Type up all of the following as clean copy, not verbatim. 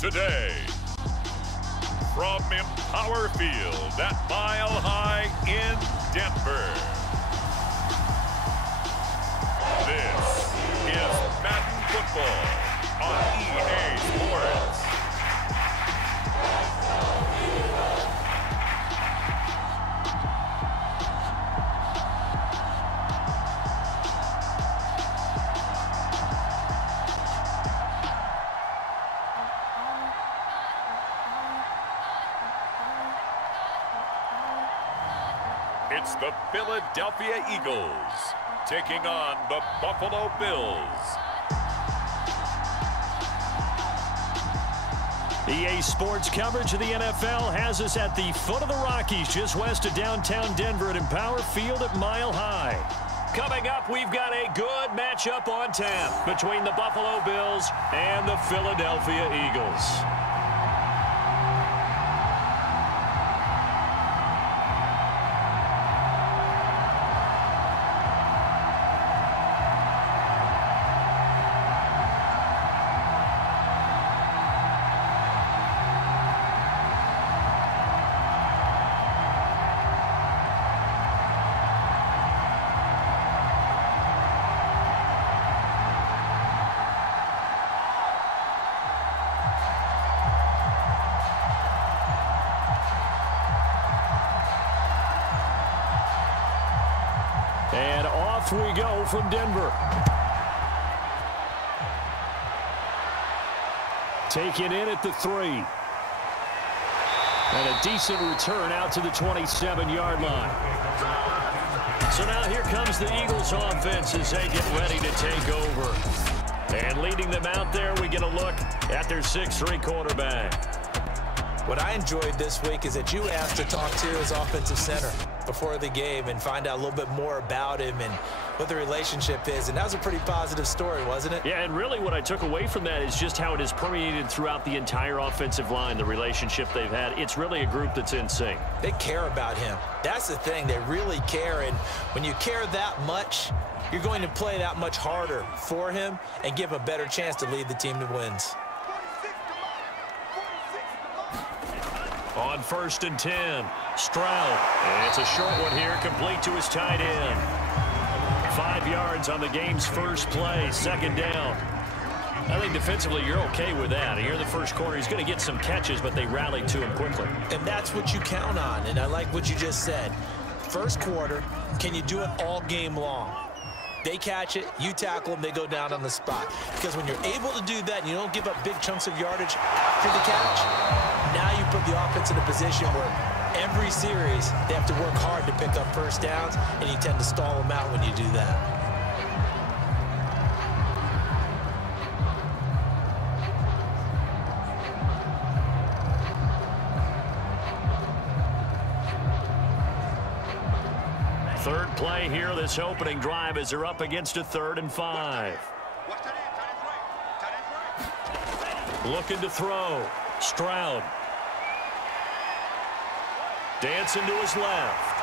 today. From Empower Field at Mile High in Denver. This is Madden Football on EA Sports. It's the Philadelphia Eagles taking on the Buffalo Bills. EA Sports coverage of the NFL has us at the foot of the Rockies, just west of downtown Denver at Empower Field at Mile High. Coming up, we've got a good matchup on tap between the Buffalo Bills and the Philadelphia Eagles. And off we go from Denver. Taken in at the 3. And a decent return out to the 27-yard line. So now here comes the Eagles offense as they get ready to take over. And leading them out there, we get a look at their 6'3" quarterback. What I enjoyed this week is that you asked to talk to his offensive center before the game and find out a little bit more about him and what the relationship is. And that was a pretty positive story, wasn't it? Yeah, and really what I took away from that is just how it has permeated throughout the entire offensive line, the relationship they've had. It's really a group that's in sync. They care about him. That's the thing. They really care. And when you care that much, you're going to play that much harder for him and give him a better chance to lead the team to wins. On 1st and 10, Stroud. And it's a short one here, complete to his tight end. 5 yards on the game's first play, 2nd down. I think defensively you're okay with that. Here in the first quarter, he's going to get some catches, but they rallied to him quickly. And that's what you count on, and I like what you just said. First quarter, can you do it all game long? They catch it, you tackle them, they go down on the spot. Because when you're able to do that and you don't give up big chunks of yardage after the catch, now you put the offense in a position where every series they have to work hard to pick up first downs, and you tend to stall them out when you do that. Third play here, this opening drive, as they're up against a 3rd and 5. Looking to throw. Stroud. Dancing to his left.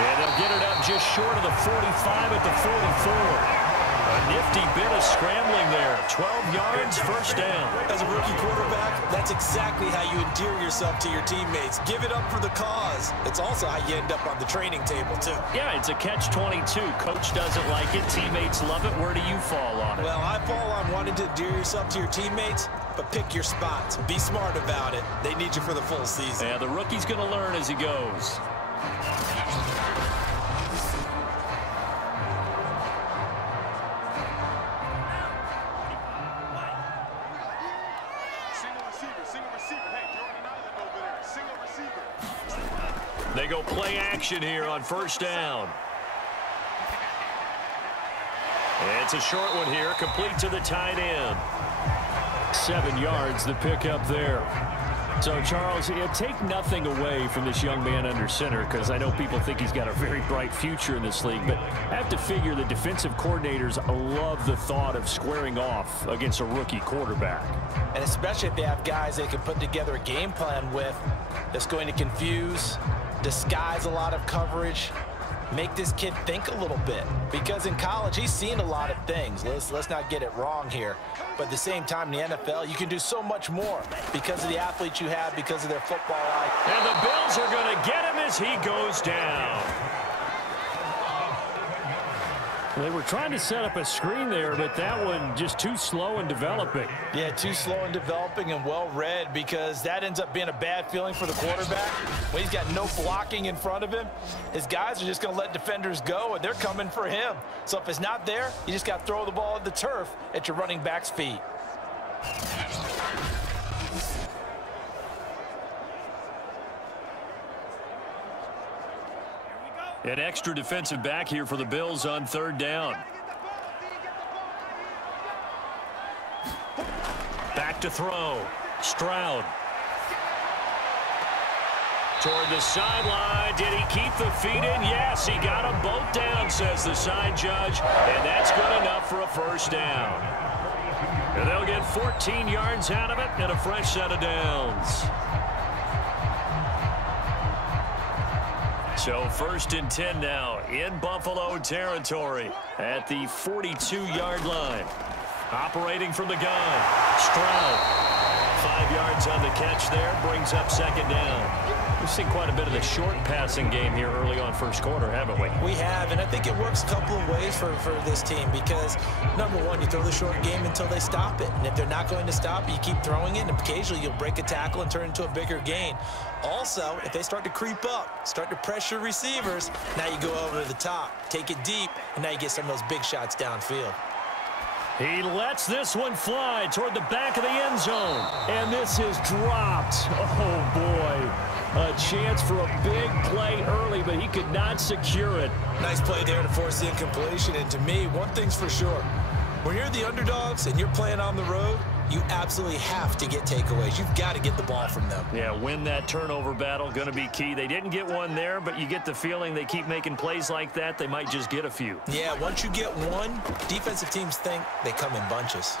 And they'll get it up just short of the 45 at the 44. A nifty bit of scrambling there. 12 yards, first down. As a rookie quarterback, that's exactly how you endear yourself to your teammates. Give it up for the cause. It's also how you end up on the training table, too. Yeah, it's a catch-22. Coach doesn't like it. Teammates love it. Where do you fall on it? Well, I fall on wanting to endear yourself to your teammates, but pick your spots. Be smart about it. They need you for the full season. Yeah, the rookie's going to learn as he goes. They go play action here on 1st down. And it's a short one here, complete to the tight end. 7 yards, the pickup there. So, Charles, take nothing away from this young man under center, because I know people think he's got a very bright future in this league, but I have to figure the defensive coordinators love the thought of squaring off against a rookie quarterback. And especially if they have guys they can put together a game plan with that's going to confuse, disguise a lot of coverage. make this kid think a little bit, because in college he's seen a lot of things. Let's not get it wrong here, but at the same time in the NFL you can do so much more because of the athletes you have, because of their football eye. And the Bills are going to get him as he goes down. They were trying to set up a screen there, but that one just too slow in developing. Yeah, too slow in developing and well read, because that ends up being a bad feeling for the quarterback. When he's got no blocking in front of him, his guys are just going to let defenders go, and they're coming for him. So if it's not there, you just got to throw the ball at the turf at your running back's feet. An extra defensive back here for the Bills on third down. Back to throw. Stroud. Toward the sideline. Did he keep the feet in? Yes, he got them both down, says the side judge. And that's good enough for a first down. And they'll get 14 yards out of it and a fresh set of downs. So first and 10 now in Buffalo territory at the 42-yard line. Operating from the gun. Stroud. 5 yards on the catch there. Brings up second down. We've seen quite a bit of the short passing game here early on first quarter, haven't we? We have, and I think it works a couple of ways for this team, because, number one, you throw the short game until they stop it. And if they're not going to stop it, you keep throwing it, and occasionally you'll break a tackle and turn into a bigger gain. Also, if they start to creep up, start to pressure receivers, now you go over to the top, take it deep, and now you get some of those big shots downfield. He lets this one fly toward the back of the end zone. And this is dropped. Oh, boy. A chance for a big play early, but he could not secure it. Nice play there to force the incompletion. And to me, one thing's for sure. When you're the underdogs and you're playing on the road, you absolutely have to get takeaways. You've got to get the ball from them. Yeah, win that turnover battle, going to be key. They didn't get one there, but you get the feeling they keep making plays like that, they might just get a few. Yeah, once you get one, defensive teams think they come in bunches.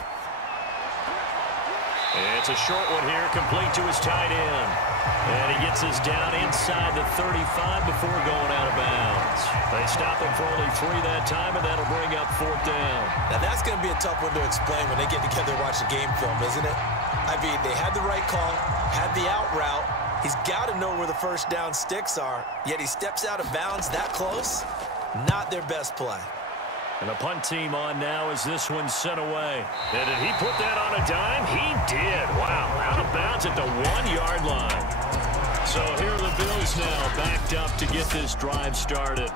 It's a short one here, complete to his tight end. And he gets us down inside the 35 before going out of bounds. They stop him for only 3 that time, and that'll bring up fourth down. Now, that's going to be a tough one to explain when they get together and watch the game film, isn't it? I mean, they had the right call, had the out route. He's got to know where the first down sticks are, yet he steps out of bounds that close. Not their best play. And the punt team on now as this one's sent away. And did he put that on a dime? He did. Wow, out of bounds at the 1-yard line. So here are the Bills now backed up to get this drive started.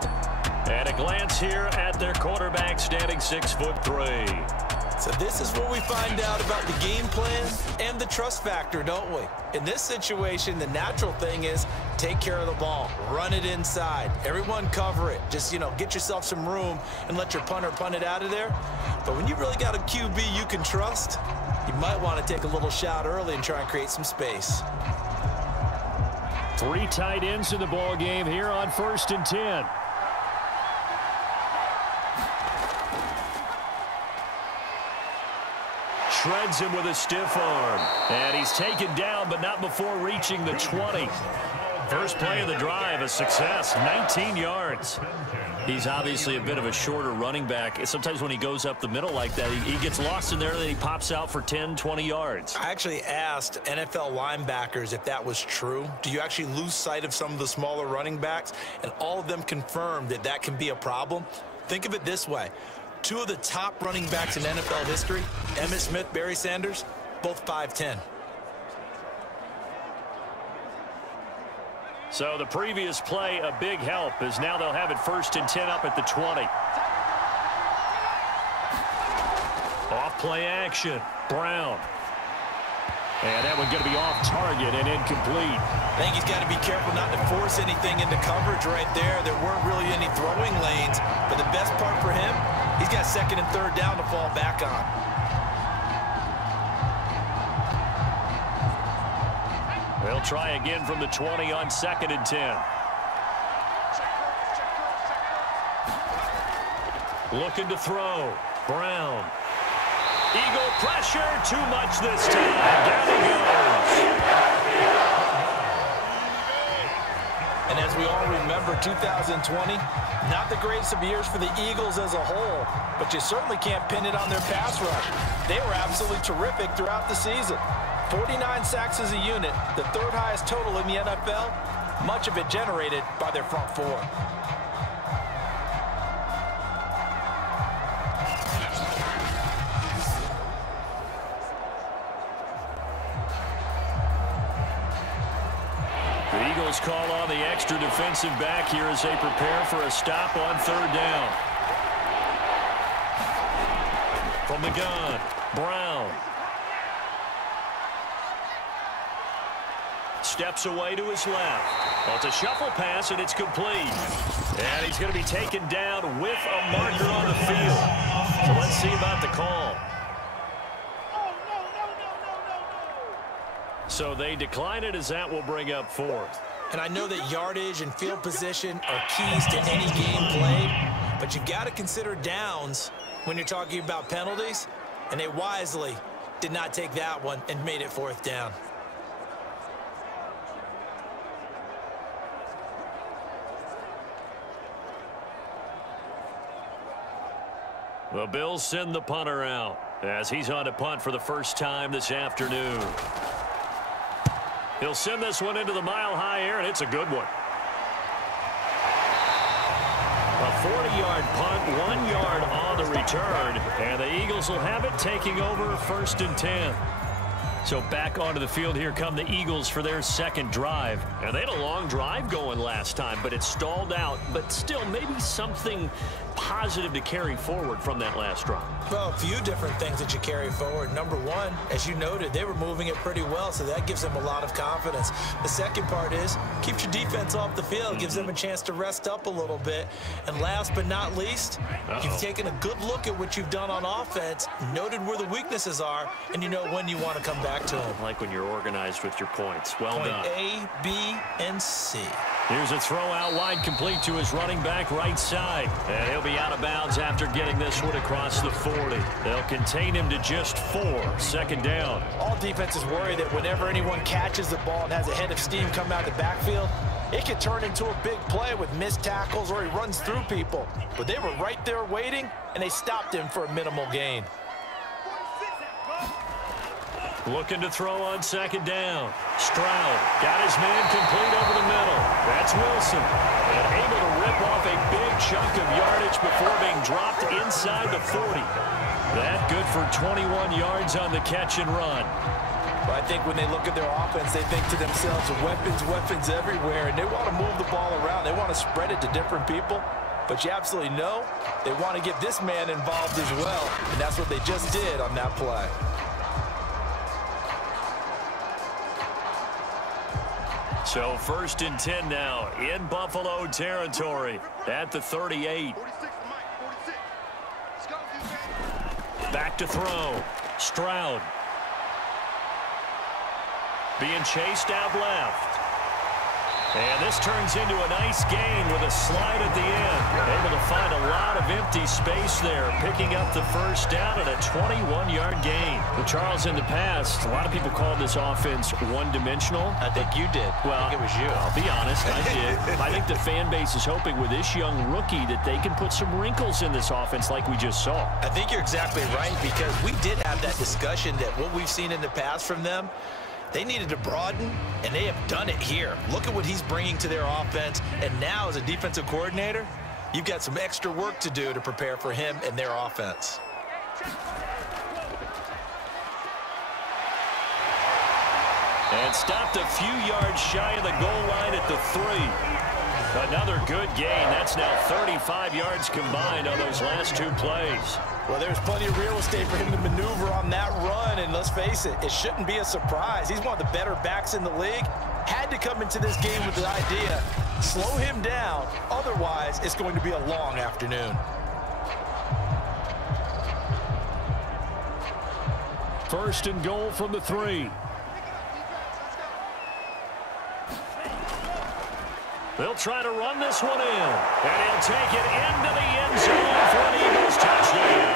At a glance here at their quarterback standing 6'3". So this is where we find out about the game plan and the trust factor, don't we? In this situation, the natural thing is take care of the ball, run it inside, everyone cover it. Just, get yourself some room and let your punter punt it out of there. But when you really got a QB you can trust, you might want to take a little shot early and try and create some space. 3 tight ends in the ball game here on 1st and 10. Shreds him with a stiff arm. And he's taken down, but not before reaching the 20. First play of the drive, a success, 19 yards. He's obviously a bit of a shorter running back. Sometimes when he goes up the middle like that, he gets lost in there, and then he pops out for 10, 20 yards. I actually asked NFL linebackers if that was true. Do you actually lose sight of some of the smaller running backs? And all of them confirmed that that can be a problem. Think of it this way. 2 of the top running backs in NFL history, Emmitt Smith, Barry Sanders, both 5'10". So the previous play, a big help, as now they'll have it 1st and 10 up at the 20. Off play action, Brown. And that one going to be off target and incomplete. I think he's got to be careful not to force anything into coverage right there. There weren't really any throwing lanes, but the best part for him, he's got 2nd and 3rd down to fall back on. They'll try again from the 20 on 2nd and 10. Looking to throw. Brown. Eagle pressure. Too much this time. Down he goes. And as we all remember, 2020, not the greatest of years for the Eagles as a whole, but you certainly can't pin it on their pass rush. They were absolutely terrific throughout the season. 49 sacks as a unit, the third highest total in the NFL, much of it generated by their front four. The Eagles call on the extra defensive back here as they prepare for a stop on third down. From the gun, Brown. Steps away to his left. Well, it's a shuffle pass, and it's complete. And he's going to be taken down with a marker on the field. So let's see about the call. So they decline it as that will bring up fourth. And I know that yardage and field position are keys to any game played, but you've got to consider downs when you're talking about penalties, and they wisely did not take that one and made it fourth down. The Bills send the punter out as he's on to punt for the first time this afternoon. He'll send this one into the mile-high air, and it's a good one. A 40-yard punt, 1 yard on the return, and the Eagles will have it taking over 1st and 10. So back onto the field, here come the Eagles for their second drive. And they had a long drive going last time, but it stalled out. But still, maybe something positive to carry forward from that last drive. Well, a few different things that you carry forward. Number one, as you noted, they were moving it pretty well, so that gives them a lot of confidence. The second part is, keeps your defense off the field, gives them a chance to rest up a little bit. And last but not least, you've taken a good look at what you've done on offense, noted where the weaknesses are, and you know when you want to come back to them. Like when you're organized with your points. Well done. Point A, B, and C. Here's a throw out wide, complete to his running back right side. And he'll be out of bounds after getting this one across the 40. They'll contain him to just 4. 2nd down. All defenses worry that whenever anyone catches the ball and has a head of steam come out of the backfield, it could turn into a big play with missed tackles or he runs through people. But they were right there waiting, and they stopped him for a minimal gain. Looking to throw on 2nd down. Stroud got his man complete over the middle. That's Wilson. And able to rip off a big chunk of yardage before being dropped inside the 40. That good for 21 yards on the catch and run. But I think when they look at their offense, they think to themselves, weapons everywhere, and they want to move the ball around. They want to spread it to different people. But you absolutely know they want to get this man involved as well, and that's what they just did on that play. So 1st and 10 now in Buffalo territory at the 38. Back to throw. Stroud. Being chased out left. And this turns into a nice gain with a slide at the end. Able to find a lot of empty space there, picking up the 1st down and a 21-yard gain. Well, Charles, in the past, a lot of people called this offense one-dimensional. I think you did. Well, I think it was you. I'll be honest, I did. I think the fan base is hoping with this young rookie that they can put some wrinkles in this offense like we just saw. I think you're exactly right, because we did have that discussion that what we've seen in the past from them, they needed to broaden, and they have done it here. Look at what he's bringing to their offense, and now as a defensive coordinator, you've got some extra work to do to prepare for him and their offense. And stopped a few yards shy of the goal line at the 3. Another good gain. That's now 35 yards combined on those last 2 plays. Well, there's plenty of real estate for him to maneuver on that run, and let's face it, it shouldn't be a surprise. He's one of the better backs in the league. Had to come into this game with the idea, slow him down, otherwise it's going to be a long afternoon. First and goal from the 3. They'll try to run this one in. And he'll take it into the end zone for an Eagles touchdown.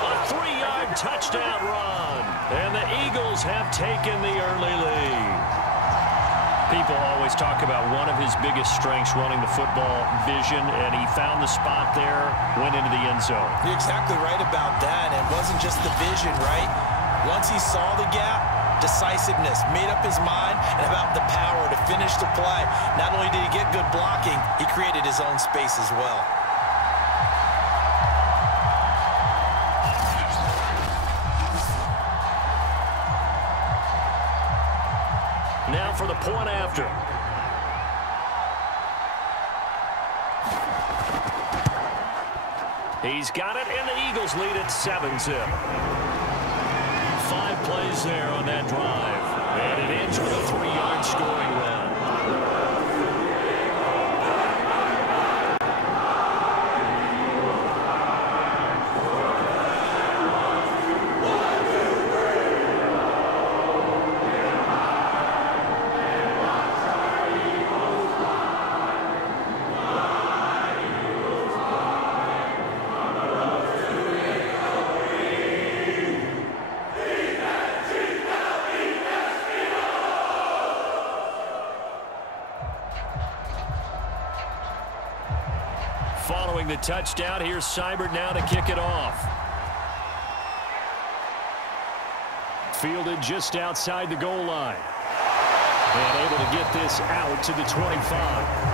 A 3-yard touchdown run. And the Eagles have taken the early lead. People always talk about one of his biggest strengths running the football, vision, and he found the spot there, went into the end zone. You're exactly right about that. It wasn't just the vision, right? Once he saw the gap, decisiveness, made up his mind, and about the power to finish the play. Not only did he get good blocking, he created his own space as well. Now for the point after. He's got it, and the Eagles lead at 7-zip. 5 plays there on that drive. And it ends with a 3-yard scoring run. Following the touchdown, here's Seibert now to kick it off. Fielded just outside the goal line. And able to get this out to the 25.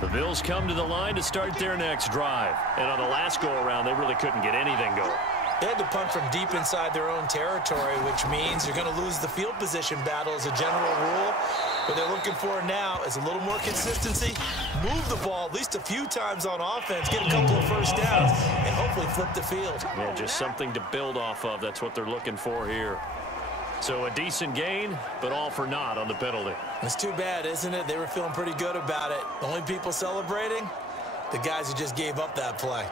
The Bills come to the line to start their next drive. And on the last go-around, they really couldn't get anything going. They had to punt from deep inside their own territory, which means you're going to lose the field position battle as a general rule. What they're looking for now is a little more consistency, move the ball at least a few times on offense, get a couple of first downs, and hopefully flip the field. Yeah, just something to build off of. That's what they're looking for here. So a decent gain, but all for naught on the penalty. It's too bad, isn't it? They were feeling pretty good about it. The only people celebrating, the guys who just gave up that play.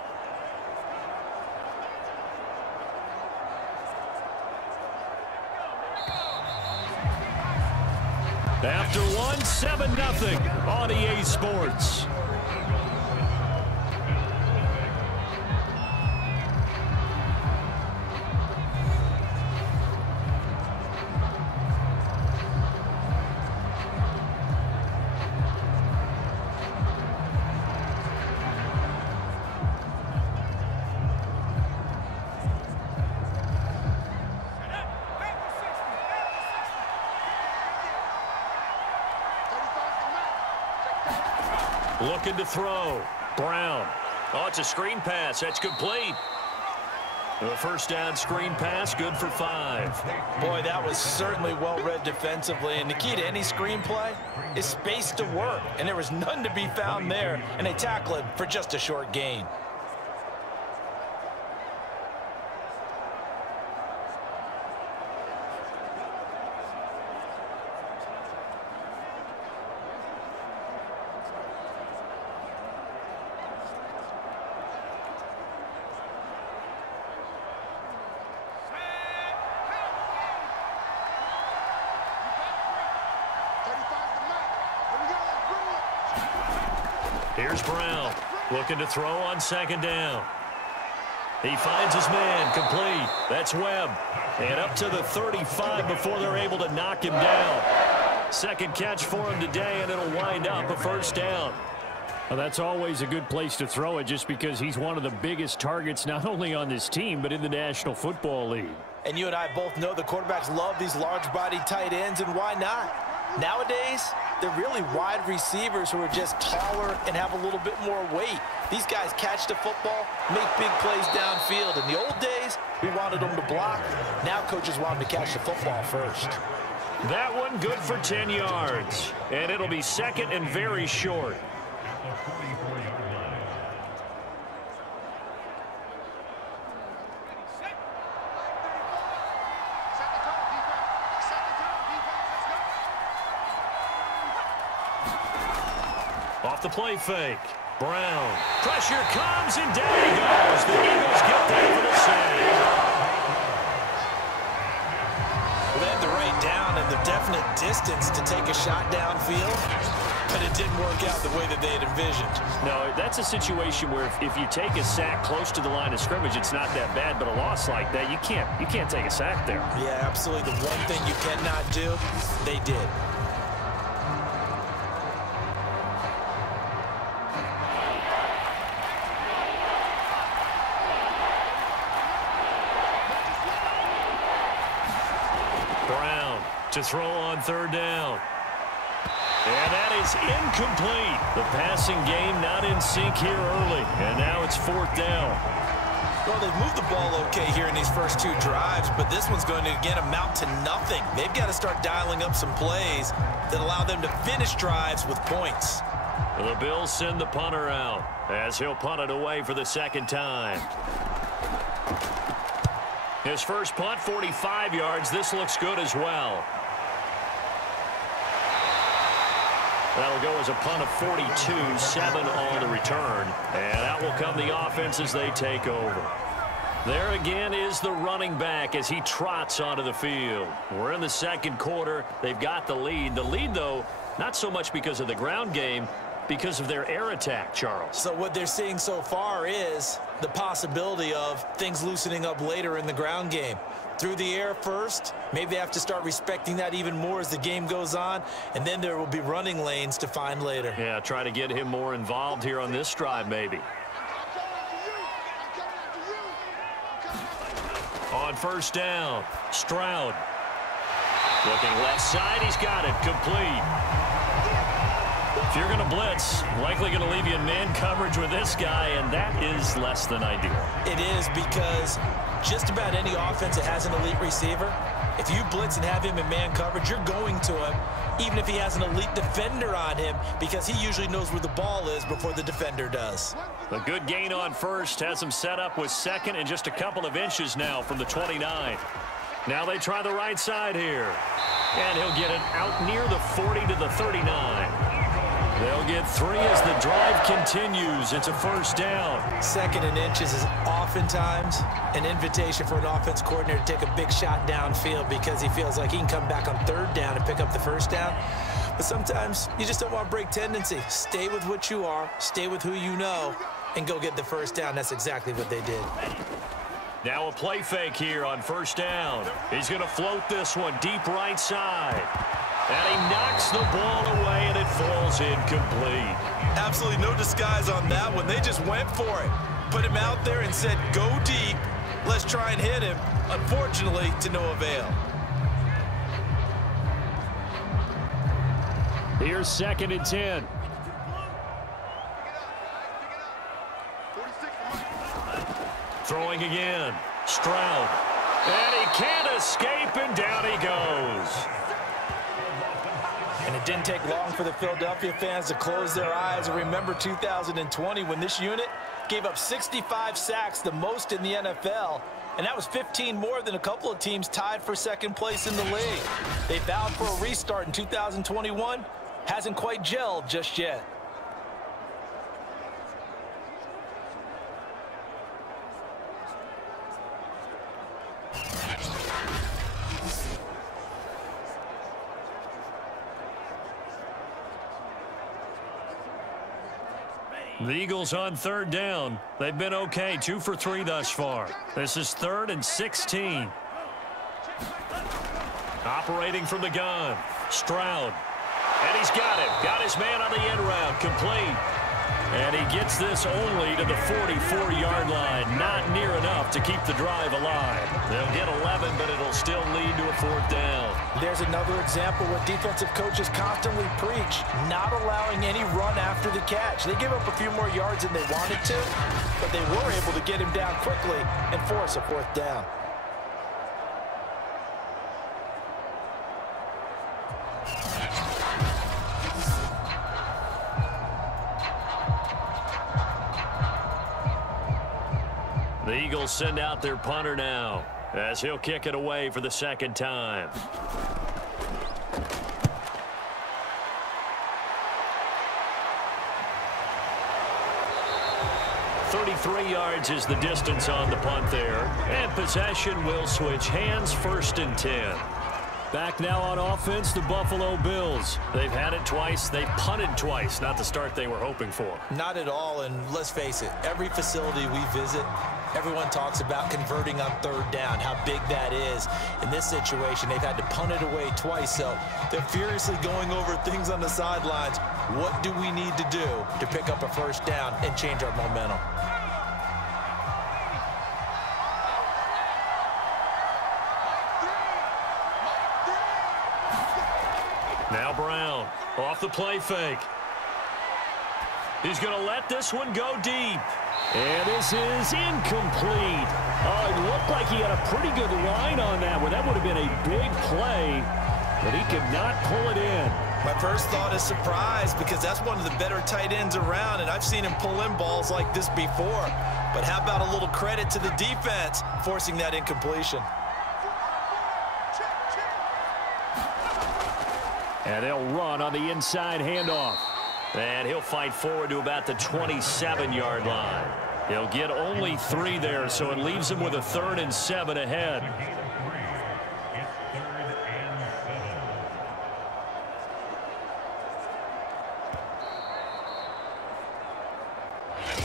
After one, 7-0 on EA Sports. Looking to throw. Brown. Oh, it's a screen pass. That's complete. The first down screen pass, good for 5. Boy, that was certainly well-read defensively. And the key to any screen play is space to work. And there was none to be found there. And they tackle it for just a short gain. Here's Brown, looking to throw on second down. He finds his man, complete. That's Webb. And up to the 35 before they're able to knock him down. Second catch for him today, and it'll wind up a first down. Well, that's always a good place to throw it just because he's one of the biggest targets not only on this team but in the National Football League. And you and I both know the quarterbacks love these large-bodied tight ends, and why not? Nowadays, they're really wide receivers who are just taller and have a little bit more weight. These guys catch the football, make big plays downfield. In the old days, we wanted them to block. Now coaches want them to catch the football first. That one good for 10 yards. And it'll be second and very short. Off the play fake. Brown. Pressure comes, and down he goes. The Eagles get there for the save. Well, they had the right down and the definite distance to take a shot downfield, but it didn't work out the way that they had envisioned. No, that's a situation where if you take a sack close to the line of scrimmage, it's not that bad, but a loss like that, you can't take a sack there. Yeah, absolutely. The one thing you cannot do, they did. Brown to throw on third down. And that is incomplete. The passing game not in sync here early. And now it's fourth down. Well, they've moved the ball okay here in these first two drives, but this one's going to, again, amount to nothing. They've got to start dialing up some plays that allow them to finish drives with points. The Bills send the punter out as he'll punt it away for the second time. His first punt, 45 yards. This looks good as well. That'll go as a punt of 42, 7 on the return. And out will come the offense as they take over. There again is the running back as he trots onto the field. We're in the second quarter. They've got the lead. The lead, though, not so much because of the ground game, because of their air attack, Charles. So what they're seeing so far is the possibility of things loosening up later in the ground game. Through the air first, maybe they have to start respecting that even more as the game goes on, and then there will be running lanes to find later. Yeah, try to get him more involved here on this drive maybe. On first down, Stroud. Looking left side, he's got it, complete. If you're going to blitz, likely going to leave you in man coverage with this guy, and that is less than ideal. It is, because just about any offense that has an elite receiver, if you blitz and have him in man coverage, you're going to him, even if he has an elite defender on him, because he usually knows where the ball is before the defender does. A good gain on first has him set up with second and just a couple of inches now from the 29. Now they try the right side here, and he'll get it out near the 40 to the 39. They'll get 3 as the drive continues. It's a first down. Second and inches is oftentimes an invitation for an offense coordinator to take a big shot downfield because he feels like he can come back on third down and pick up the first down. But sometimes you just don't want to break tendency. Stay with what you are, stay with who you know, and go get the first down. That's exactly what they did. Now a play fake here on first down. He's going to float this one deep right side. And he knocks the ball away, and it falls incomplete. Absolutely no disguise on that one. They just went for it. Put him out there and said, go deep. Let's try and hit him. Unfortunately, to no avail. Here's second and 10. Throwing again. Stroud. And he can't escape, and down he goes. And it didn't take long for the Philadelphia fans to close their eyes and remember 2020 when this unit gave up 65 sacks, the most in the NFL. And that was 15 more than a couple of teams tied for second place in the league. They vowed for a restart in 2021. Hasn't quite gelled just yet. The Eagles on third down. They've been okay, 2 for 3 thus far. This is 3rd and 16. Operating from the gun, Stroud. And he's got it. Got his man on the end route, complete. And he gets this only to the 44-yard line. Not near enough to keep the drive alive. They'll get 11, but it'll still lead to a 4th down. There's another example where defensive coaches constantly preach, not allowing any run after the catch. They gave up a few more yards than they wanted to, but they were able to get him down quickly and force a 4th down. The Eagles send out their punter now as he'll kick it away for the second time. "33 yards is the distance on the punt there, and possession will switch hands, 1st and 10. Back now on offense, the Buffalo Bills. They've had it twice. They've punted twice. Not the start they were hoping for. Not at all, and let's face it, every facility we visit, everyone talks about converting on third down, how big that is. In this situation, they've had to punt it away twice, so they're furiously going over things on the sidelines. What do we need to do to pick up a first down and change our momentum? Now Brown, off the play fake. He's going to let this one go deep. And this is incomplete. Oh, it looked like he had a pretty good line on that one. That would have been a big play, but he could not pull it in. My first thought is surprise, because that's one of the better tight ends around, and I've seen him pull in balls like this before. But how about a little credit to the defense forcing that incompletion? And they'll run on the inside handoff. And he'll fight forward to about the 27-yard line. He'll get only 3 there, so it leaves him with a 3rd and 7 ahead.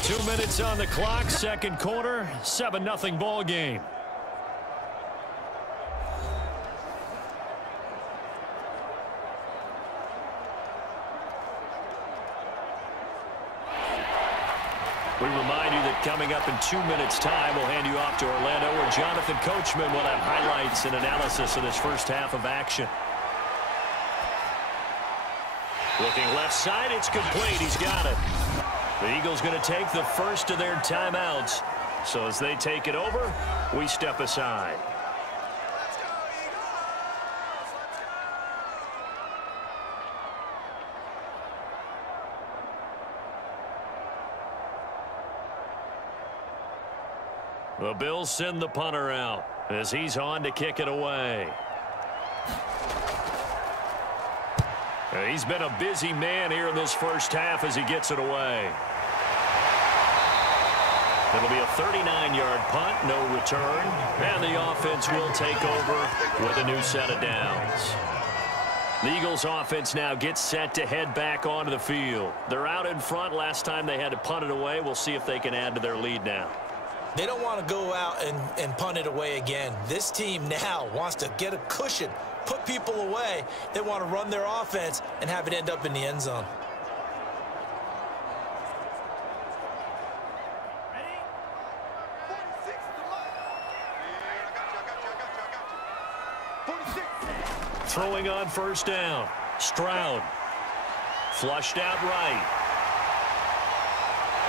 Two minutes on the clock, second quarter, 7-0 ball game. We remind you that coming up in 2 minutes' time, we'll hand you off to Orlando, where Jonathan Coachman will have highlights and analysis of this first half of action. Looking left side, it's complete. He's got it. The Eagles going to take the first of their timeouts. So as they take it over, we step aside. The Bills send the punter out as he's on to kick it away. He's been a busy man here in this first half as he gets it away. It'll be a 39-yard punt, no return, and the offense will take over with a new set of downs. The Eagles offense now gets set to head back onto the field. They're out in front. Last time they had to punt it away. We'll see if they can add to their lead now. They don't want to go out and punt it away again. This team now wants to get a cushion, put people away. They want to run their offense and have it end up in the end zone. Throwing on first down. Stroud. Flushed out right.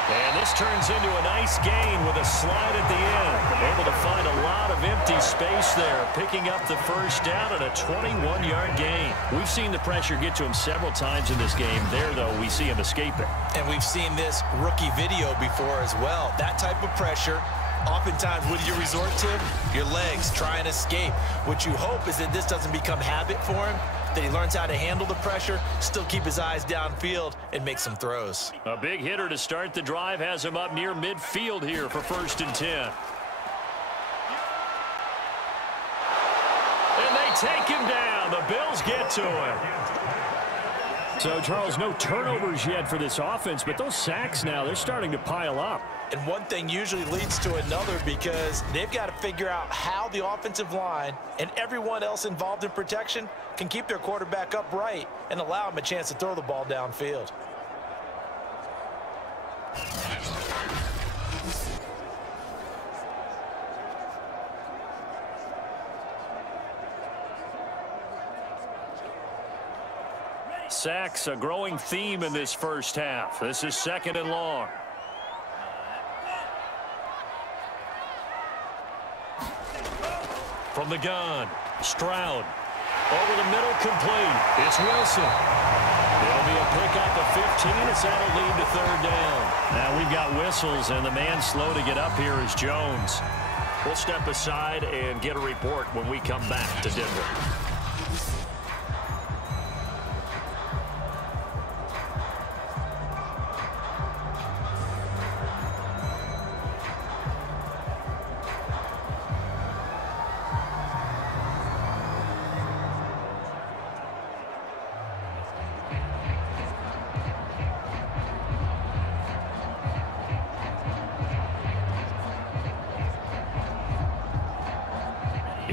And this turns into a nice gain with a slide at the end. Able to find a lot of empty space there, picking up the first down and a 21-yard gain. We've seen the pressure get to him several times in this game. There, though, we see him escape it. And we've seen this rookie video before as well. That type of pressure, oftentimes, what do you resort to? Your legs, try and escape. What you hope is that this doesn't become habit for him, that he learns how to handle the pressure, still keep his eyes downfield, and make some throws. A big hitter to start the drive has him up near midfield here for 1st and 10. And they take him down. The Bills get to him. So, Charles, no turnovers yet for this offense, but those sacks now, they're starting to pile up. And one thing usually leads to another, because they've got to figure out how the offensive line and everyone else involved in protection can keep their quarterback upright and allow him a chance to throw the ball downfield. Sacks, a growing theme in this first half. This is 2nd and long. From the gun, Stroud. Over the middle, complete. It's Wilson. It'll be a pickup of 15 as that'll lead to 3rd down. Now we've got whistles, and the man slow to get up here is Jones. We'll step aside and get a report when we come back to Denver.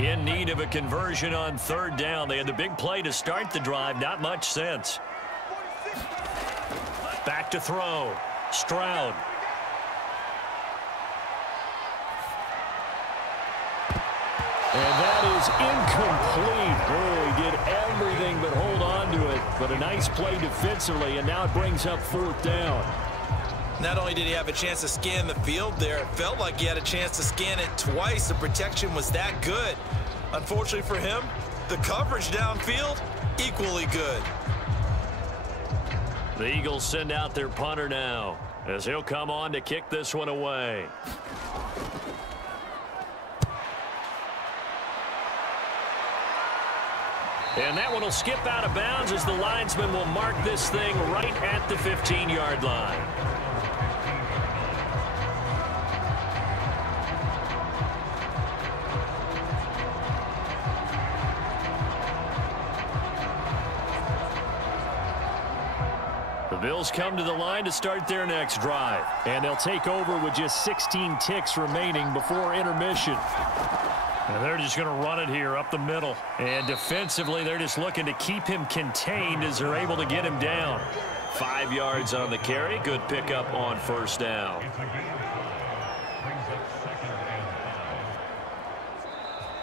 In need of a conversion on third down. They had the big play to start the drive. Not much sense. Back to throw. Stroud. And that is incomplete. Oh, he did everything but hold on to it. But a nice play defensively, and now it brings up fourth down. Not only did he have a chance to scan the field there, it felt like he had a chance to scan it twice. The protection was that good. Unfortunately for him, the coverage downfield, equally good. The Eagles send out their punter now, as he'll come on to kick this one away. And that one will skip out of bounds as the linesman will mark this thing right at the 15-yard line. The Bills come to the line to start their next drive. And they'll take over with just 16 ticks remaining before intermission. And they're just going to run it here up the middle. And defensively, they're just looking to keep him contained as they're able to get him down. 5 yards on the carry. Good pickup on first down.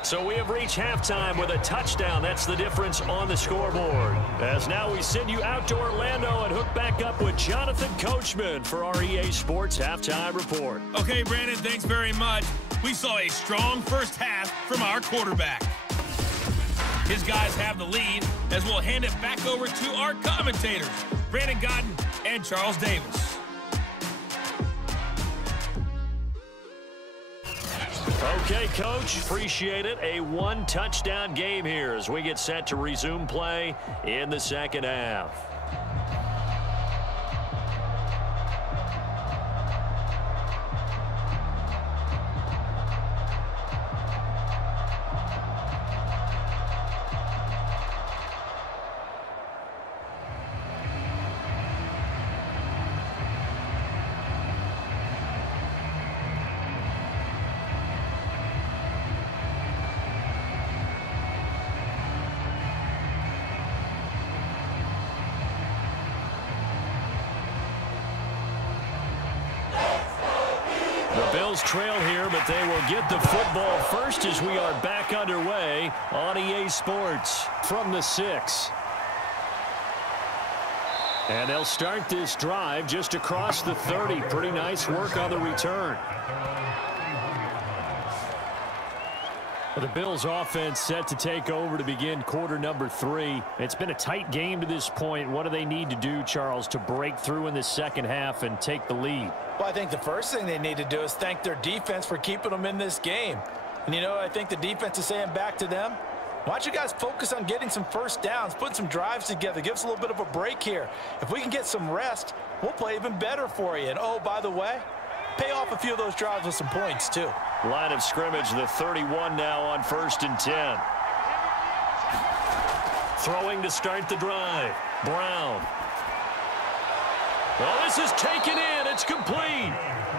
So we have reached halftime with a touchdown. That's the difference on the scoreboard. As now we send you out to Orlando and hook back up with Jonathan Coachman for our EA Sports Halftime Report. Okay, Brandon, thanks very much. We saw a strong first half from our quarterback. His guys have the lead as we'll hand it back over to our commentators, Brandon Godden and Charles Davis. Okay, Coach, appreciate it. A one-touchdown game here as we get set to resume play in the second half. Trail here, but they will get the football first as we are back underway on EA Sports from the 6. And they'll start this drive just across the 30. Pretty nice work on the return. The Bills offense set to take over to begin quarter number 3. It's been a tight game to this point. What do they need to do, Charles, to break through in the second half and take the lead? Well, I think the first thing they need to do is thank their defense for keeping them in this game. And, you know, I think the defense is saying back to them, why don't you guys focus on getting some first downs, put some drives together, give us a little bit of a break here. If we can get some rest, we'll play even better for you. And, oh, by the way, pay off a few of those drives with some points, too. Line of scrimmage, the 31 now on 1st and 10. Throwing to start the drive. Brown. Well, this is taken in. It's complete.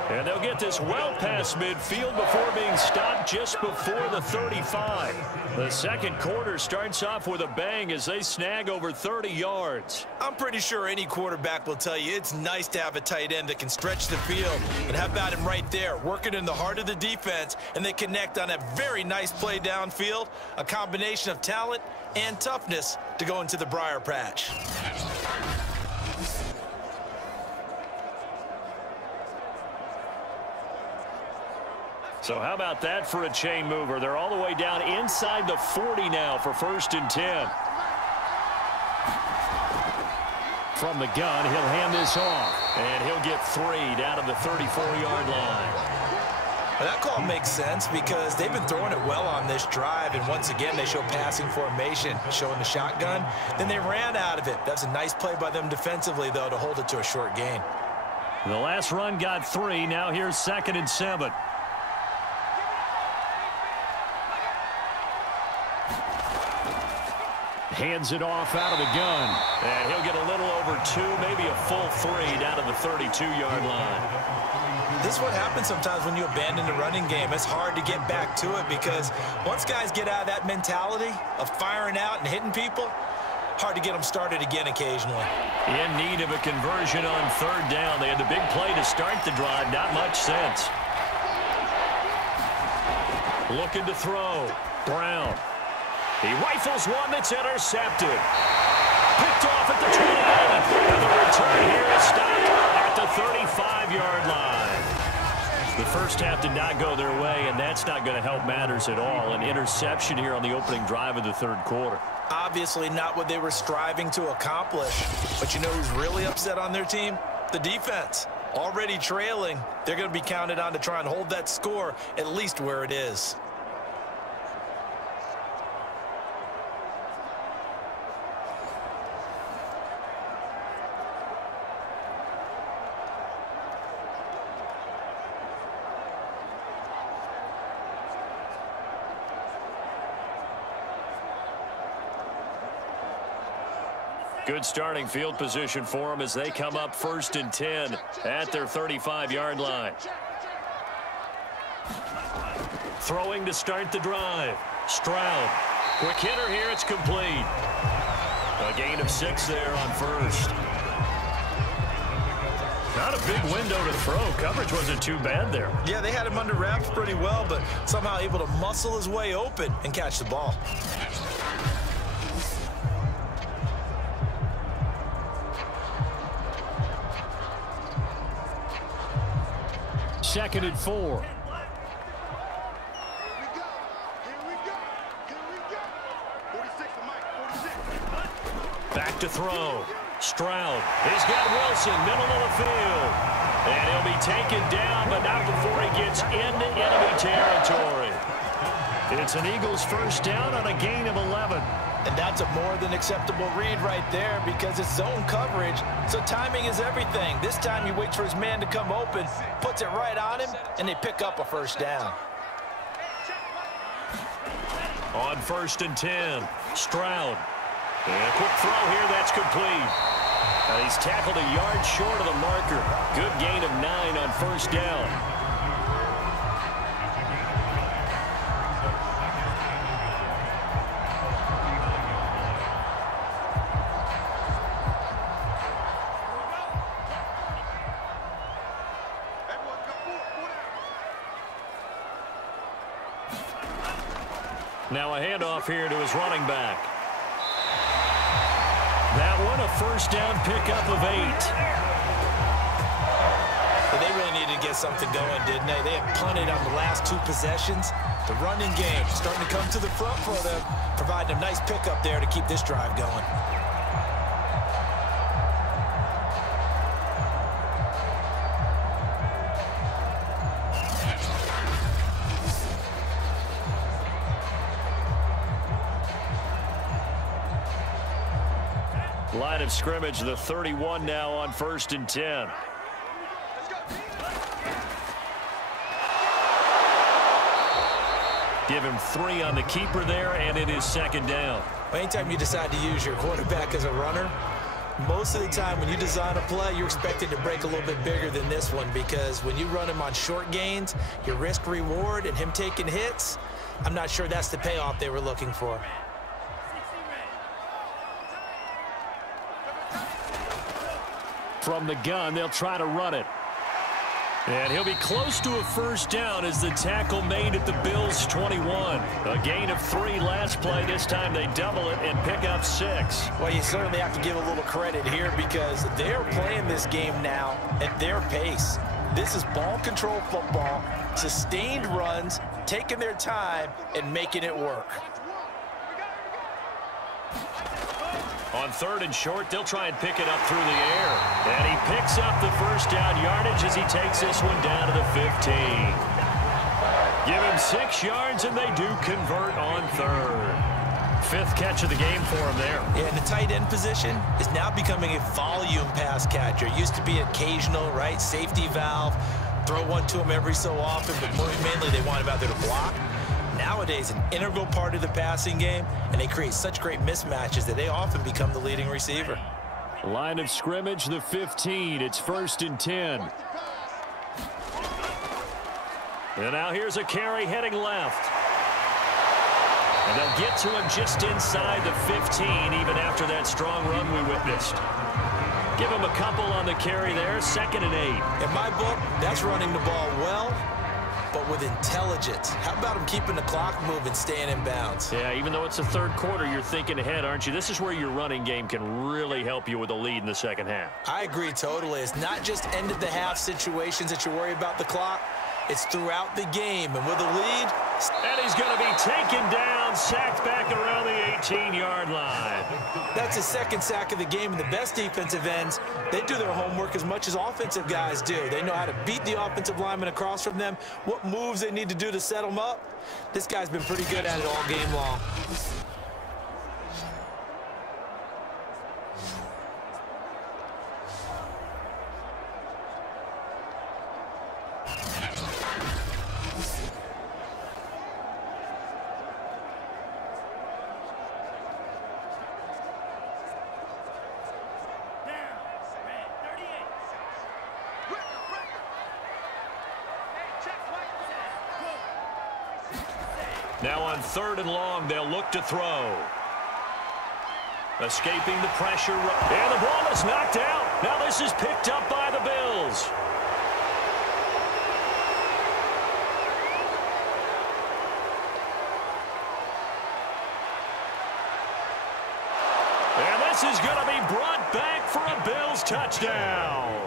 And they'll get this well past midfield before being stopped just before the 35. The second quarter starts off with a bang as they snag over 30 yards. I'm pretty sure any quarterback will tell you it's nice to have a tight end that can stretch the field. And how about him right there, working in the heart of the defense, and they connect on a very nice play downfield, a combination of talent and toughness to go into the briar patch. So how about that for a chain mover? They're all the way down inside the 40 now for 1st and 10. From the gun, he'll hand this off. And he'll get 3 down to the 34-yard line. Well, that call makes sense because they've been throwing it well on this drive. And once again, they show passing formation, showing the shotgun. Then they ran out of it. That's a nice play by them defensively, though, to hold it to a short gain. The last run got 3. Now here's 2nd and 7. Hands it off out of the gun. And he'll get a little over 2, maybe a full 3 down to the 32-yard line. This is what happens sometimes when you abandon the running game. It's hard to get back to it because once guys get out of that mentality of firing out and hitting people, hard to get them started again occasionally. In need of a conversion on 3rd down. They had the big play to start the drive. Not much sense. Looking to throw. Brown. He rifles one that's intercepted. Picked off at the 28. And the return here is stopped at the 35-yard line. The first half did not go their way, and that's not going to help matters at all. An interception here on the opening drive of the 3rd quarter. Obviously not what they were striving to accomplish. But you know who's really upset on their team? The defense. Already trailing, they're going to be counted on to try and hold that score at least where it is. Good starting field position for them as they come up 1st and 10 at their 35-yard line. Throwing to start the drive. Stroud. Quick hitter here. It's complete. A gain of 6 there on 1st. Not a big window to throw. Coverage wasn't too bad there. Yeah, they had him under wraps pretty well, but somehow able to muscle his way open and catch the ball. Second and 4. Back to throw. Stroud. He's got Wilson, middle of the field. And he'll be taken down, but not before he gets into enemy territory. It's an Eagles first down on a gain of 11. And that's a more than acceptable read right there because it's zone coverage, so timing is everything. This time he waits for his man to come open, puts it right on him, and they pick up a first down. On 1st and 10, Stroud. And a quick throw here, that's complete. He's tackled a yard short of the marker. Good gain of 9 on 1st down. Now a handoff here to his running back. That one a first down pickup of 8. But they really needed to get something going, didn't they? They had punted on the last 2 possessions. The running game starting to come to the front for them, providing a nice pickup there to keep this drive going. Line of scrimmage, the 31 now on 1st and 10. Give him 3 on the keeper there, and it is 2nd down. Anytime you decide to use your quarterback as a runner, most of the time when you design a play, you're expected to break a little bit bigger than this one because when you run him on short gains, your risk-reward and him taking hits, I'm not sure that's the payoff they were looking for. From the gun, they'll try to run it. And he'll be close to a first down as the tackle made at the Bills' 21. A gain of 3 last play. This time they double it and pick up 6. Well, you certainly have to give a little credit here because they're playing this game now at their pace. This is ball control football, sustained runs, taking their time and making it work. On 3rd and short, they'll try and pick it up through the air. And he picks up the first down yardage as he takes this one down to the 15. Give him 6 yards, and they do convert on 3rd. 5th catch of the game for him there. Yeah, and the tight end position is now becoming a volume pass catcher. It used to be occasional, right? Safety valve, throw one to him every so often, but more mainly they want him out there to block. nowadays an integral part of the passing game, and they create such great mismatches that they often become the leading receiver. Line of scrimmage, the 15. It's 1st and 10. And now here's a carry heading left. And they'll get to him just inside the 15, even after that strong run we witnessed. Give him a couple on the carry there, 2nd and 8. In my book, that's running the ball well, but with intelligence. How about him keeping the clock moving, staying in bounds? Yeah, even though it's the 3rd quarter, you're thinking ahead, aren't you? This is where your running game can really help you with a lead in the 2nd half. I agree totally. It's not just end-of-the-half situations that you worry about the clock. It's throughout the game, and with a lead. And he's going to be taken down, sacked back around the 18-yard line. That's his 2nd sack of the game, and the best defensive ends, they do their homework as much as offensive guys do. They know how to beat the offensive lineman across from them, what moves they need to do to set them up. This guy's been pretty good at it all game long. Now on 3rd and long, they'll look to throw. Escaping the pressure. And the ball is knocked out. Now this is picked up by the Bills. And this is going to be brought back for a Bills touchdown.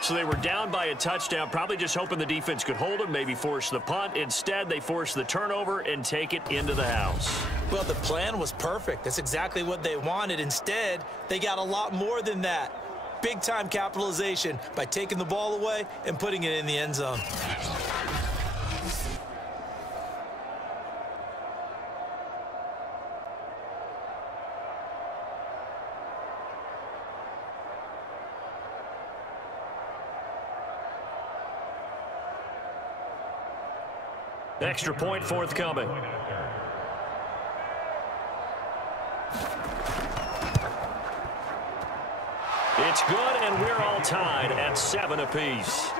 So they were down by a touchdown, probably just hoping the defense could hold them, maybe force the punt. Instead, they force the turnover and take it into the house. Well, the plan was perfect. That's exactly what they wanted. Instead, they got a lot more than that. Big-time capitalization by taking the ball away and putting it in the end zone. Extra point forthcoming. It's good, and we're all tied at 7 apiece.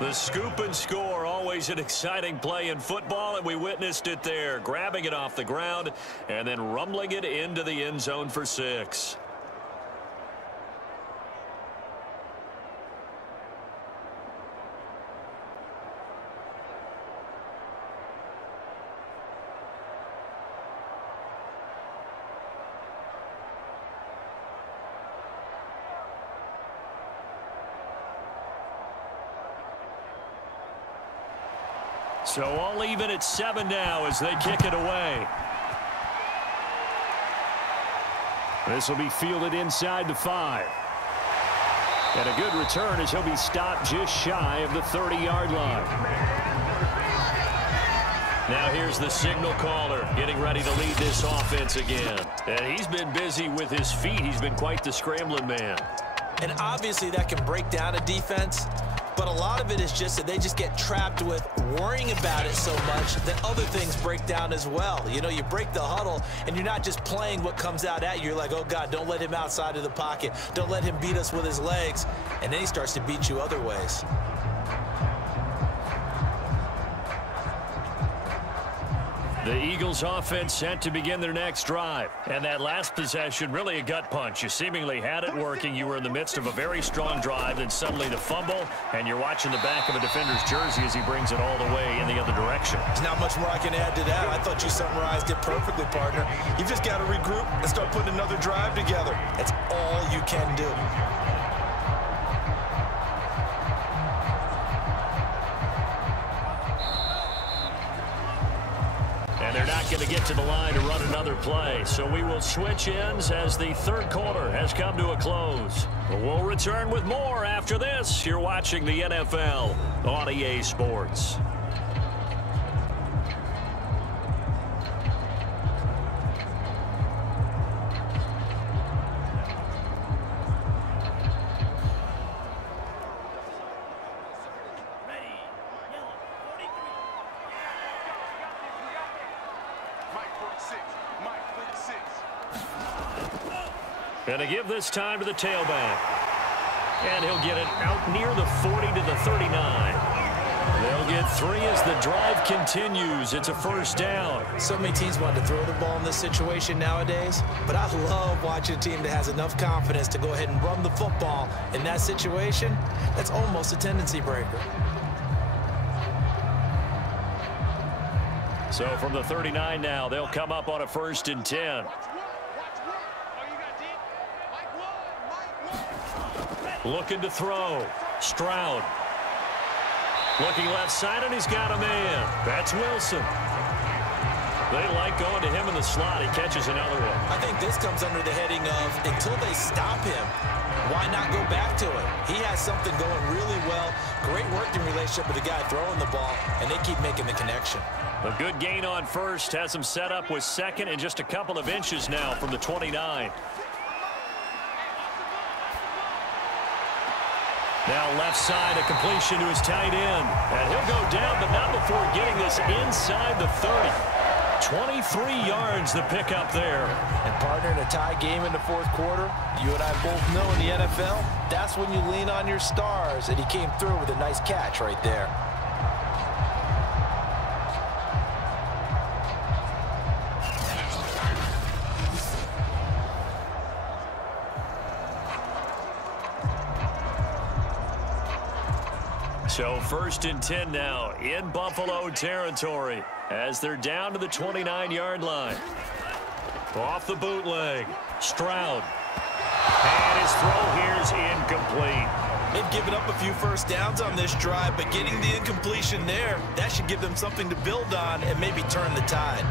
The scoop and score, always an exciting play in football, and we witnessed it there, grabbing it off the ground and then rumbling it into the end zone for 6. So all even at 7 now as they kick it away. This will be fielded inside the 5. And a good return as he'll be stopped just shy of the 30-yard line. Now here's the signal caller getting ready to lead this offense again. And he's been busy with his feet. He's been quite the scrambling man. And obviously that can break down a defense. But a lot of it is just that they just get trapped with worrying about it so much that other things break down as well. You know, you break the huddle, and you're not just playing what comes out at you. You're like, oh, God, don't let him outside of the pocket. Don't let him beat us with his legs. And then he starts to beat you other ways. The Eagles offense set to begin their next drive. And that last possession, really a gut punch. You seemingly had it working. You were in the midst of a very strong drive, then suddenly the fumble, and you're watching the back of a defender's jersey as he brings it all the way in the other direction. There's not much more I can add to that. I thought you summarized it perfectly, partner. You've just got to regroup and start putting another drive together. That's all you can do. They're not going to get to the line to run another play. So we will switch ends as the third quarter has come to a close. We'll return with more after this. You're watching the NFL on EA Sports. Gonna give this time to the tailback. And he'll get it out near the 40 to the 39. They'll get 3 as the drive continues. It's a first down. So many teams want to throw the ball in this situation nowadays, but I love watching a team that has enough confidence to go ahead and run the football in that situation. That's almost a tendency breaker. So from the 39 now, they'll come up on a 1st and 10. Looking to throw. Stroud. Looking left side, and he's got a man. That's Wilson. They like going to him in the slot. He catches another one. I think this comes under the heading of until they stop him, why not go back to it? He has something going really well. Great working relationship with the guy throwing the ball, and they keep making the connection. A good gain on first. Has him set up with second and just a couple of inches now from the 29. Now left side, a completion to his tight end. And he'll go down, but not before getting this inside the 30. 23 yards the pickup there. And partner, in a tie game in the 4th quarter, you and I both know in the NFL, that's when you lean on your stars. And he came through with a nice catch right there. So 1st and 10 now in Buffalo territory as they're down to the 29-yard line. Off the bootleg. Stroud. And his throw here's incomplete. They've given up a few first downs on this drive, but getting the incompletion there, that should give them something to build on and maybe turn the tide.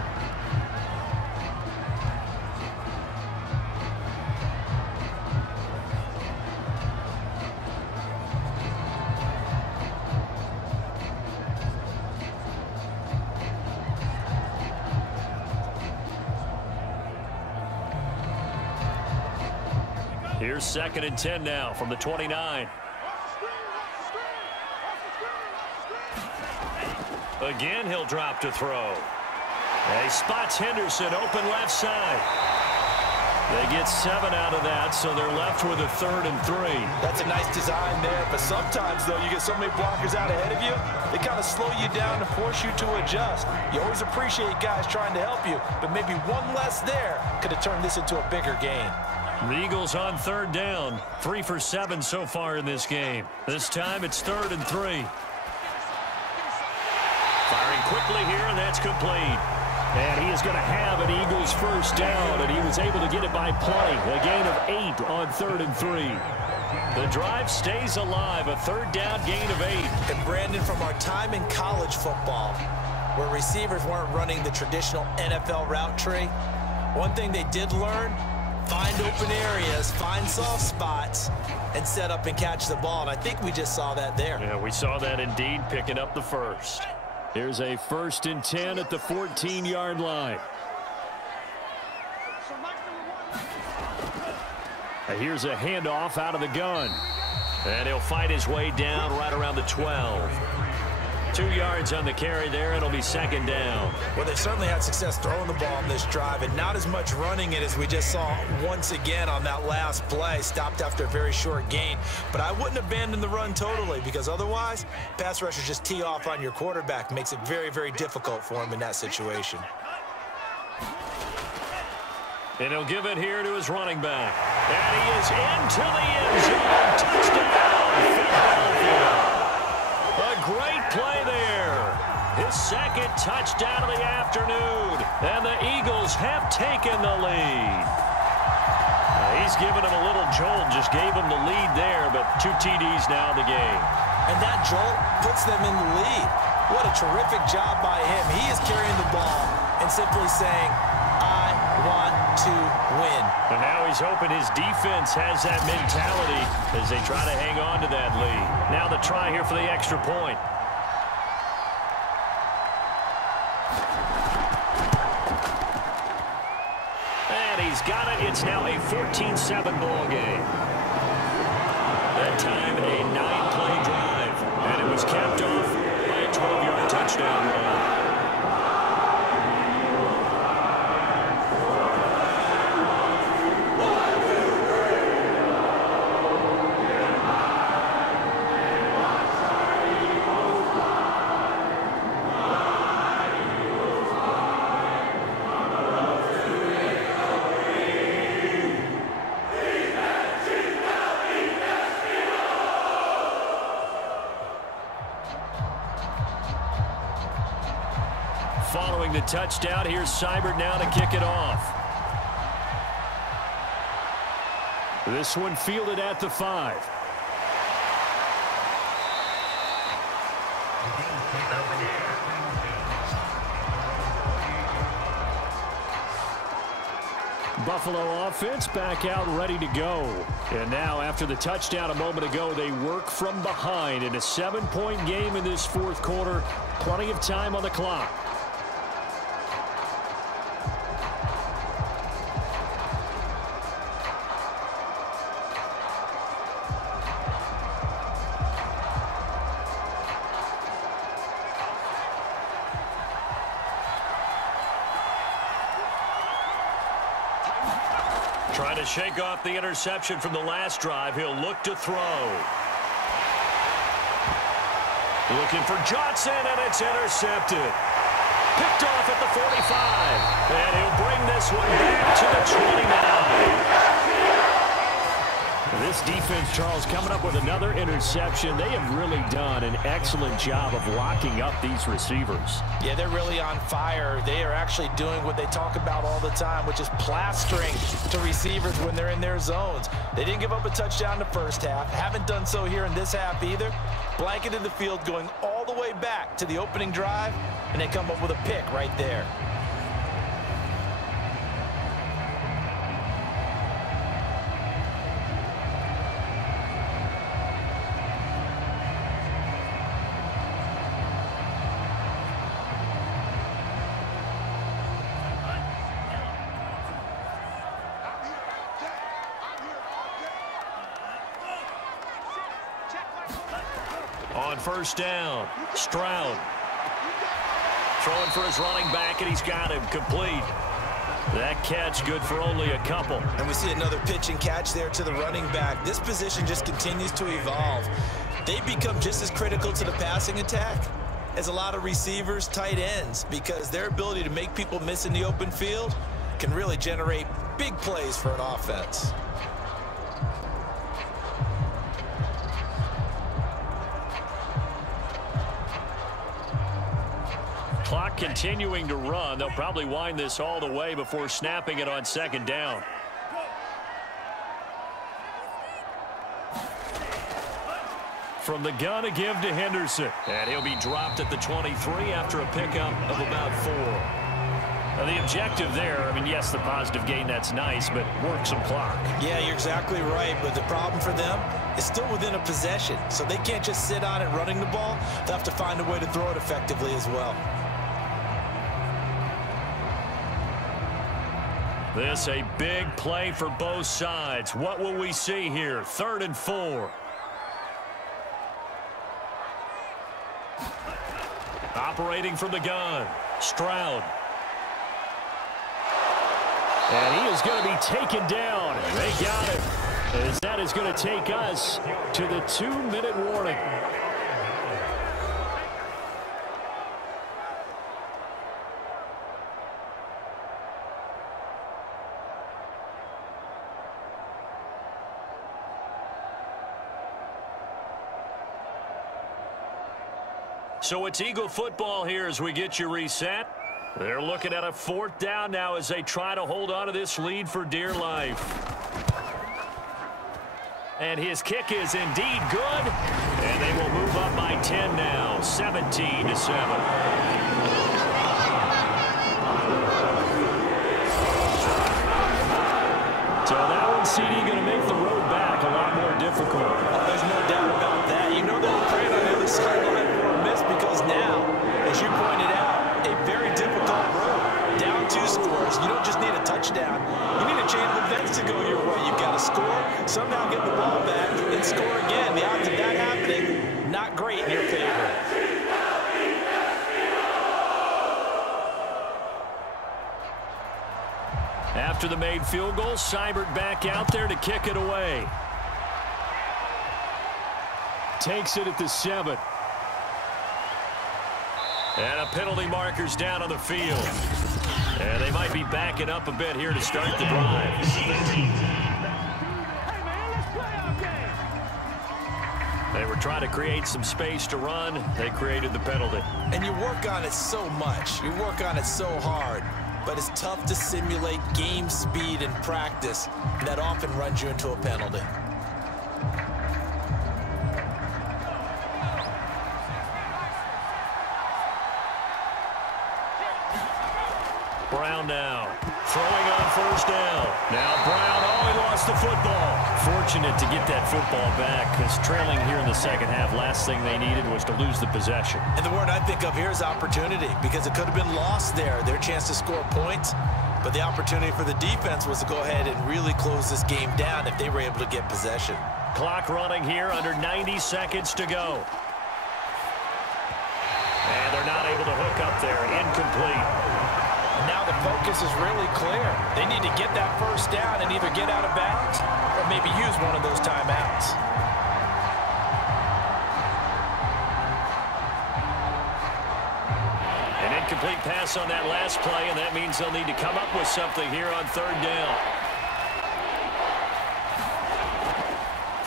Here's 2nd and 10 now from the 29. Again, he'll drop to throw. He spots Henderson open left side. They get 7 out of that, so they're left with a 3rd and 3. That's a nice design there, but sometimes, though, you get so many blockers out ahead of you, they kind of slow you down and force you to adjust. You always appreciate guys trying to help you, but maybe one less there could have turned this into a bigger gain. The Eagles on 3rd down. 3 for 7 so far in this game. This time it's 3rd and 3. Firing quickly here, and that's complete. And he is going to have an Eagles first down, and he was able to get it by play. A gain of 8 on 3rd and 3. The drive stays alive, a 3rd down gain of 8. And Brandon, from our time in college football, where receivers weren't running the traditional NFL route tree, one thing they did learn, find open areas, find soft spots, and set up and catch the ball. And I think we just saw that there. Yeah, we saw that indeed, picking up the first. Here's a 1st and 10 at the 14-yard line. And here's a handoff out of the gun. And he'll fight his way down right around the 12. 2 yards on the carry there. It'll be 2nd down. Well, they certainly had success throwing the ball on this drive, and not as much running it as we just saw once again on that last play. Stopped after a very short gain. But I wouldn't abandon the run totally, because otherwise, pass rushers just tee off on your quarterback. Makes it very, very difficult for him in that situation. And he'll give it here to his running back. And he is into the end zone. Touchdown, Philadelphia. A great play there. His 2nd touchdown of the afternoon. And the Eagles have taken the lead. He's given him a little jolt, just gave him the lead there, but 2 TDs now in the game. And that jolt puts them in the lead. What a terrific job by him. He is carrying the ball and simply saying, I want to win. And now he's hoping his defense has that mentality as they try to hang on to that lead. Now the try here for the extra point. And he's got it. It's now a 14-7 ball game. That time a 9-play drive. And it was capped off by a 12-yard touchdown run. following the touchdown. Here's Seibert now to kick it off. This one fielded at the 5. Buffalo offense back out ready to go. And now after the touchdown a moment ago, they work from behind in a 7-point game in this fourth quarter. Plenty of time on the clock. Trying to shake off the interception from the last drive. He'll look to throw. Looking for Johnson, and it's intercepted. Picked off at the 45. And he'll bring this one back to the 29. This defense, Charles, coming up with another interception. They have really done an excellent job of locking up these receivers. Yeah, they're really on fire. They are actually doing what they talk about all the time, which is plastering to receivers when they're in their zones. They didn't give up a touchdown in the first half. Haven't done so here in this half either. Blanketed the field going all the way back to the opening drive, and they come up with a pick right there. On first down, Stroud throwing for his running back, and he's got him complete. That catch good for only a couple. And we see another pitch and catch there to the running back. This position just continues to evolve. They become just as critical to the passing attack as a lot of receivers, tight ends, because their ability to make people miss in the open field can really generate big plays for an offense. Clock continuing to run. They'll probably wind this all the way before snapping it on second down. From the gun to give to Henderson. And he'll be dropped at the 23 after a pickup of about 4. Now the objective there, I mean, yes, the positive gain, that's nice, but work some clock. Yeah, you're exactly right, but the problem for them is still within a possession, so they can't just sit on it running the ball. They'll have to find a way to throw it effectively as well. This a big play for both sides. What will we see here? 3rd and 4. Operating from the gun, Stroud. And he is going to be taken down. They got him. As that is going to take us to the 2-minute warning. So it's Eagle football here as we get you reset. They're looking at a 4th down now as they try to hold on to this lead for dear life. And his kick is indeed good. And they will move up by 10 now, 17-7. So that one, CD, going to make the road back a lot more difficult. Oh, there's no doubt about that. You know they'll praying on the other sideline for a miss because now, as you pointed out, a very difficult road. Down 2 scores. You don't just need a touchdown. You need a chain of events to go your way. You've got to score, somehow get the ball back, and score again. The odds of that happening, not great in your favor. After the made field goal, Seibert back out there to kick it away. Takes it at the 7. And a penalty marker's down on the field. And they might be backing up a bit here to start the drive. They were trying to create some space to run. They created the penalty. And you work on it so much. You work on it so hard. But it's tough to simulate game speed in practice. And that often runs you into a penalty. Brown now, throwing on first down. Now Brown, oh, he lost the football. Fortunate to get that football back, because trailing here in the second half, last thing they needed was to lose the possession. And the word I think of here is opportunity, because it could have been lost there, their chance to score points. But the opportunity for the defense was to go ahead and really close this game down if they were able to get possession. Clock running here, under 90 seconds to go. And they're not able to hook up there, incomplete. Now the focus is really clear. They need to get that first down and either get out of bounds or maybe use one of those timeouts. An incomplete pass on that last play, and that means they'll need to come up with something here on third down.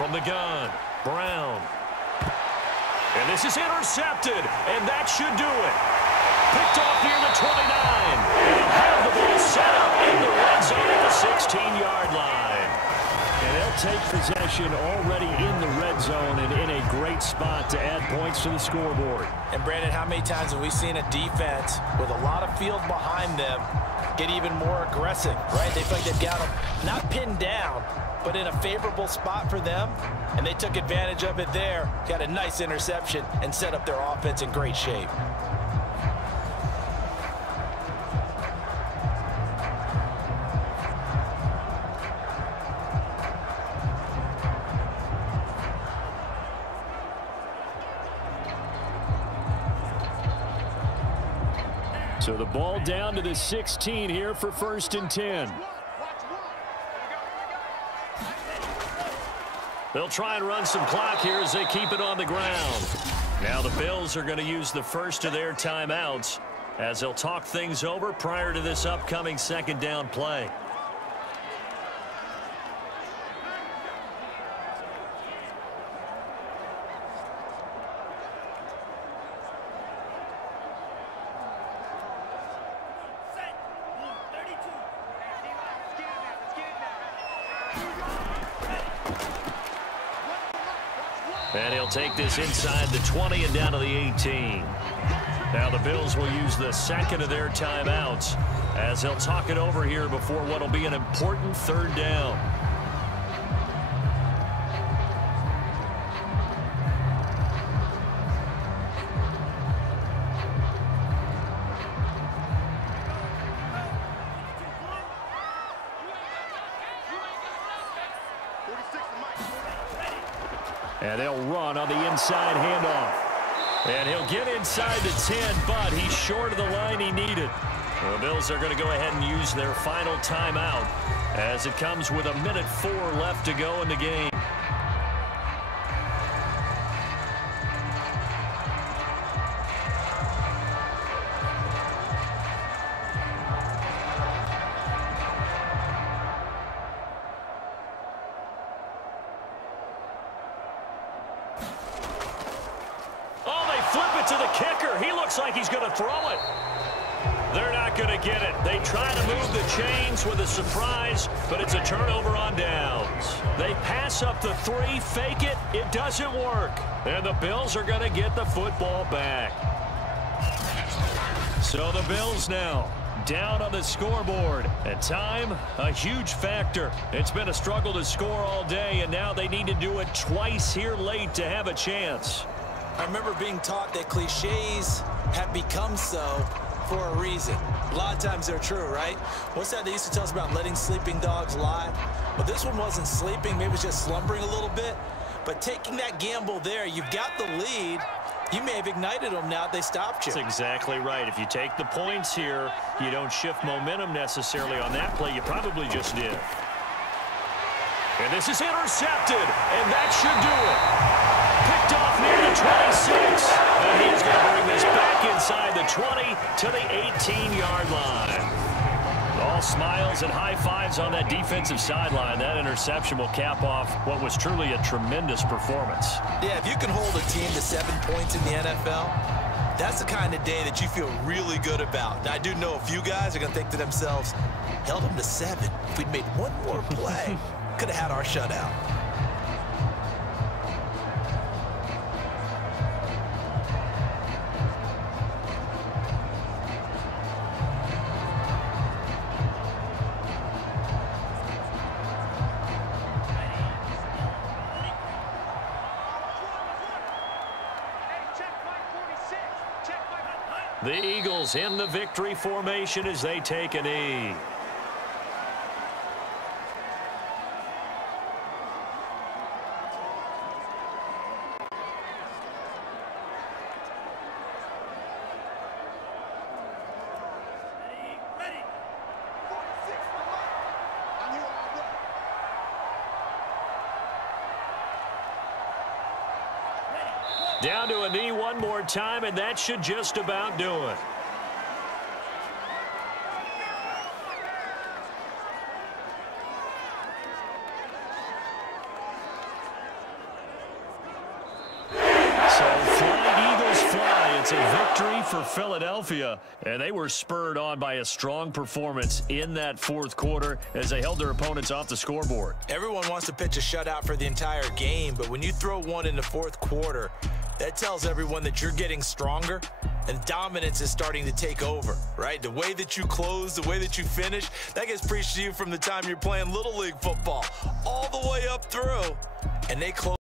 From the gun, Brown. And this is intercepted, and that should do it. Picked off near the 29. And he'll have the ball set up in the red zone at the 16-yard line. And they'll take possession already in the red zone and in a great spot to add points to the scoreboard. And, Brandon, how many times have we seen a defense with a lot of field behind them get even more aggressive, right? They feel like they've got them not pinned down, but in a favorable spot for them, and they took advantage of it there, got a nice interception, and set up their offense in great shape. So the ball down to the 16 here for 1st and 10. They'll try and run some clock here as they keep it on the ground. Now the Bills are going to use the first of their timeouts as they'll talk things over prior to this upcoming second down play. And he'll take this inside the 20 and down to the 18. Now the Bills will use the second of their timeouts as they'll talk it over here before what will be an important third down. And they'll run on the inside handoff. And he'll get inside the 10, but he's short of the line he needed. The Bills are going to go ahead and use their final timeout as it comes with 1:04 left to go in the game. To the kicker. He looks like he's going to throw it. They're not going to get it. They try to move the chains with a surprise, but it's a turnover on downs. They pass up the 3, fake it. It doesn't work. And the Bills are going to get the football back. So the Bills now down on the scoreboard. And time, a huge factor. It's been a struggle to score all day, and now they need to do it twice here late to have a chance. I remember being taught that cliches have become so for a reason. A lot of times they're true, right? What's that they used to tell us about letting sleeping dogs lie? Well, this one wasn't sleeping. Maybe it was just slumbering a little bit. But taking that gamble there, you've got the lead. You may have ignited them now that they stopped you. That's exactly right. If you take the points here, you don't shift momentum necessarily on that play. You probably just did. And this is intercepted, and that should do it. Picked off near the 26, and he's going to bring this back inside the 20 to the 18-yard line. All smiles and high fives on that defensive sideline. That interception will cap off what was truly a tremendous performance. Yeah, if you can hold a team to 7 points in the NFL, that's the kind of day that you feel really good about. Now, I do know a few guys are going to think to themselves, held them to 7. If we'd made one more play, could have had our shutout. The Eagles in the victory formation as they take a knee. Down to a knee one more time, and that should just about do it. It's a victory for Philadelphia, and they were spurred on by a strong performance in that fourth quarter as they held their opponents off the scoreboard. Everyone wants to pitch a shutout for the entire game, but when you throw one in the fourth quarter, that tells everyone that you're getting stronger and dominance is starting to take over, right? The way that you close, the way that you finish, that gets preached to you from the time you're playing Little League football all the way up through, and they close.